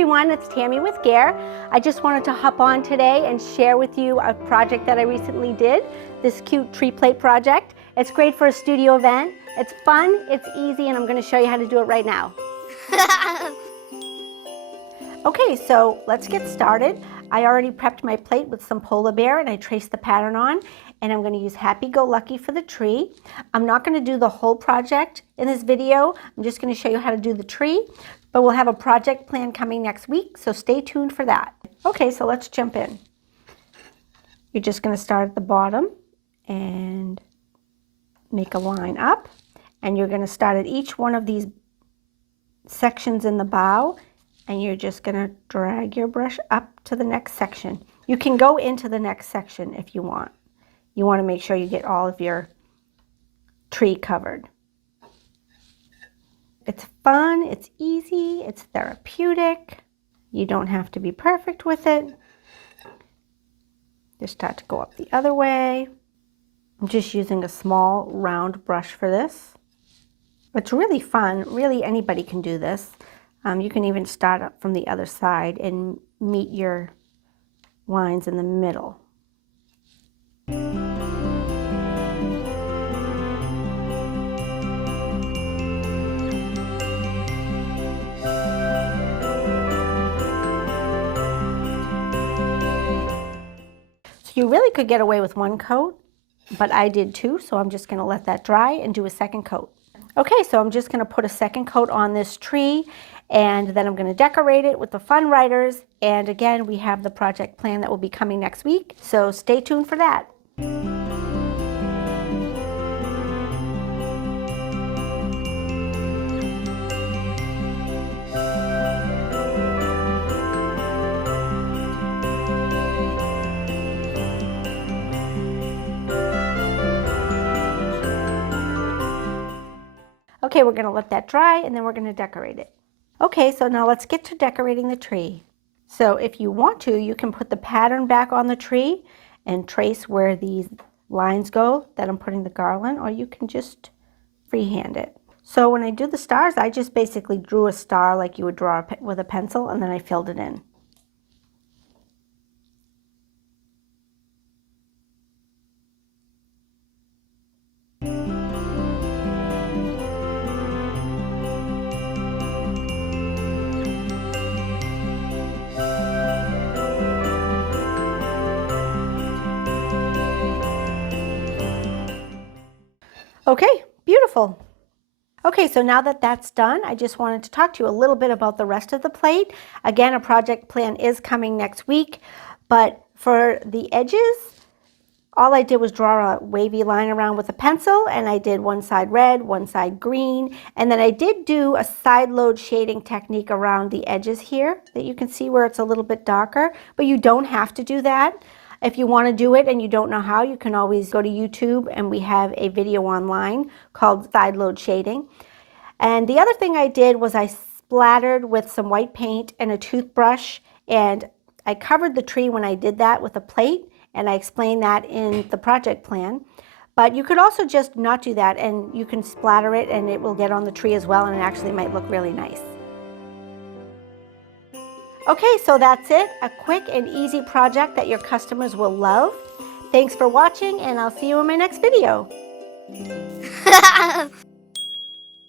everyone, it's Tammy with Gare. I just wanted to hop on today and share with you a project that I recently did, this cute tree plate project. It's great for a studio event. It's fun, it's easy, and I'm going to show you how to do it right now. Okay, so let's get started. I already prepped my plate with some polar bear and I traced the pattern on, and I'm going to use Happy-Go-Lucky for the tree. I'm not going to do the whole project in this video. I'm just going to show you how to do the tree, but we'll have a project plan coming next week, so stay tuned for that. Okay, so let's jump in. You're just going to start at the bottom and make a line up, and you're going to start at each one of these sections in the bow, and you're just going to drag your brush up to the next section. You can go into the next section if you want. You want to make sure you get all of your tree covered. It's fun, it's easy, it's therapeutic. You don't have to be perfect with it. Just start to go up the other way. I'm just using a small round brush for this. It's really fun. Really, anybody can do this. You can even start up from the other side and meet your lines in the middle. So you really could get away with one coat, but I did two, so I'm just going to let that dry and do a second coat. Okay, so I'm just going to put a second coat on this tree, and then I'm going to decorate it with the Fun Writers. And again, we have the project plan that will be coming next week, so stay tuned for that. Okay, we're going to let that dry, and then we're going to decorate it. Okay, so now let's get to decorating the tree. So if you want to, you can put the pattern back on the tree and trace where these lines go that I'm putting the garland, or you can just freehand it. So when I do the stars, I just basically drew a star like you would draw with a pencil, and then I filled it in. Okay, beautiful. Okay, so now that that's done, I just wanted to talk to you a little bit about the rest of the plate. Again, a project plan is coming next week, but for the edges, all I did was draw a wavy line around with a pencil, and I did one side red, one side green, and then I did do a side load shading technique around the edges here that you can see where it's a little bit darker, but you don't have to do that. If you want to do it and you don't know how, you can always go to YouTube, and we have a video online called Side Load Shading. And the other thing I did was I splattered with some white paint and a toothbrush, and I covered the tree when I did that with a plate, and I explained that in the project plan. But you could also just not do that, and you can splatter it and it will get on the tree as well, and it actually might look really nice. Okay, so that's it. A quick and easy project that your customers will love. Thanks for watching, and I'll see you in my next video.